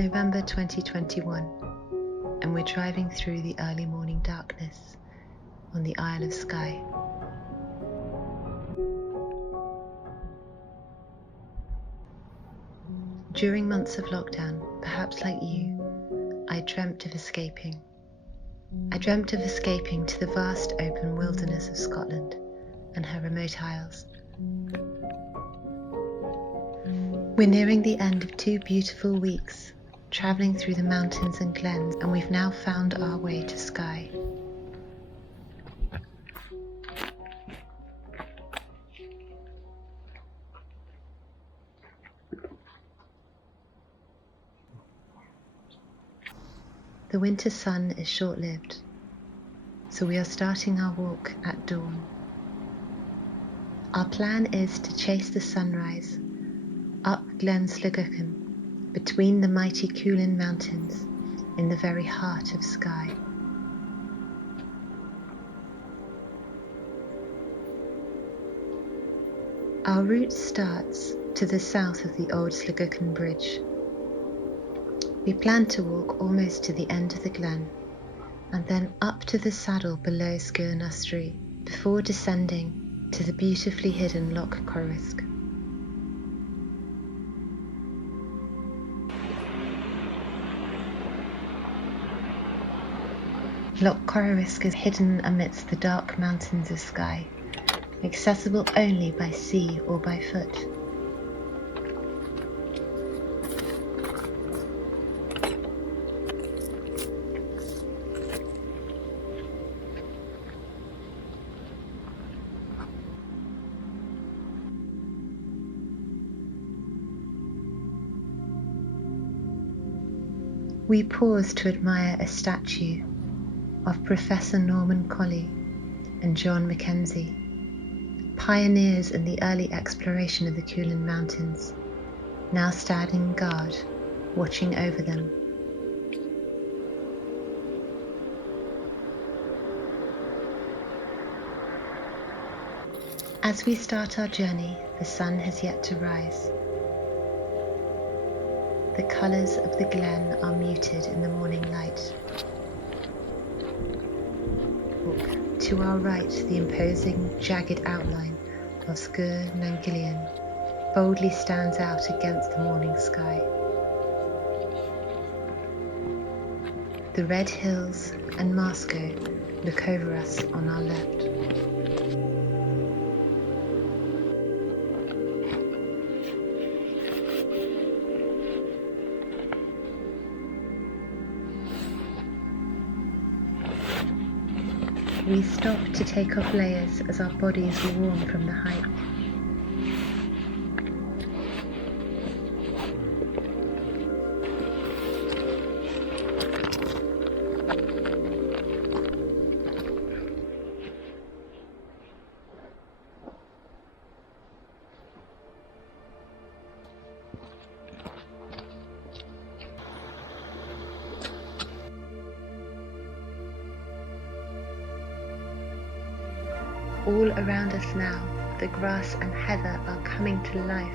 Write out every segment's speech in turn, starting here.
November 2021, and we're driving through the early morning darkness on the Isle of Skye. During months of lockdown, perhaps like you, I dreamt of escaping. I dreamt of escaping to the vast open wilderness of Scotland and her remote isles. We're nearing the end of 2 beautiful weeks, travelling through the mountains and glens, and we've now found our way to Skye. The winter sun is short-lived, so we are starting our walk at dawn. Our plan is to chase the sunrise up Glen Sligachan, between the mighty Cuillin Mountains, in the very heart of Skye. Our route starts to the south of the old Sligachan Bridge. We plan to walk almost to the end of the glen, and then up to the saddle below Cuillin Mountains before descending to the beautifully hidden Loch Coruisk. Loch Coruisk is hidden amidst the dark mountains of Skye, accessible only by sea or by foot. We pause to admire a statue of Professor Norman Colley and John Mackenzie, pioneers in the early exploration of the Cuillin Mountains, now standing guard, watching over them. As we start our journey, the sun has yet to rise. The colours of the glen are muted in the morning light. To our right, the imposing, jagged outline of Cuillin Mountains boldly stands out against the morning sky. The red hills and Masco look over us on our left. We stop to take off layers as our bodies are warm from the hike. All around us now, the grass and heather are coming to life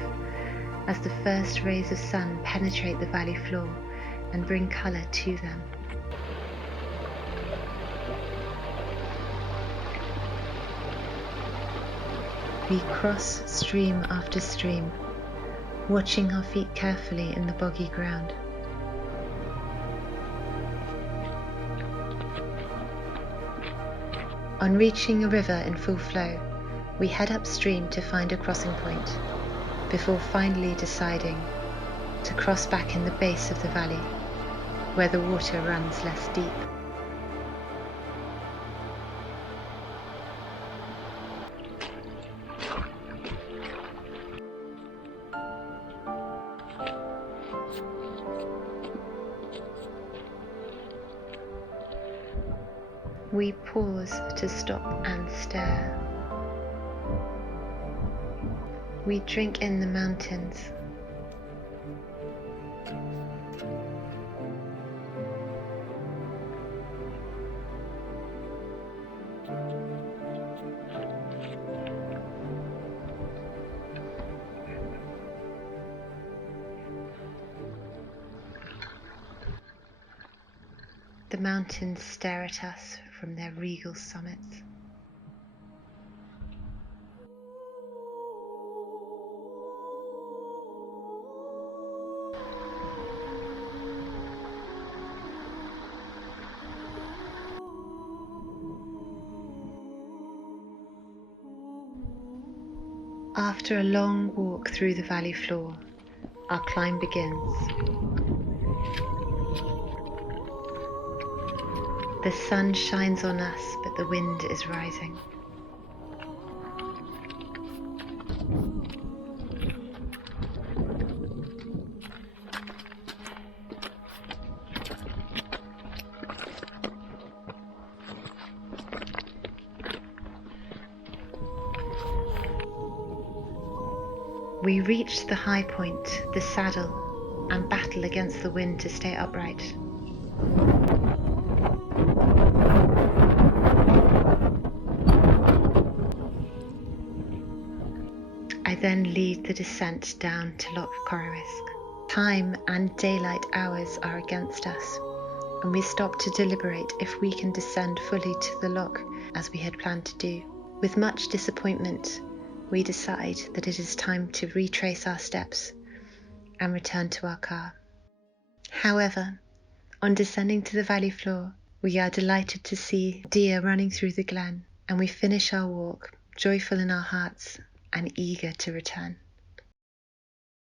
as the first rays of sun penetrate the valley floor and bring colour to them. We cross stream after stream, watching our feet carefully in the boggy ground. On reaching a river in full flow, we head upstream to find a crossing point, before finally deciding to cross back in the base of the valley, where the water runs less deep. We pause to stop and stare. We drink in the mountains. The mountains stare at us from their regal summits. After a long walk through the valley floor, our climb begins. The sun shines on us, but the wind is rising. We reach the high point, the saddle, and battle against the wind to stay upright. I then lead the descent down to Loch Coruisk. Time and daylight hours are against us, and we stop to deliberate if we can descend fully to the loch as we had planned to do. With much disappointment, we decide that it is time to retrace our steps and return to our car. However, on descending to the valley floor, we are delighted to see deer running through the glen, and we finish our walk, joyful in our hearts and eager to return.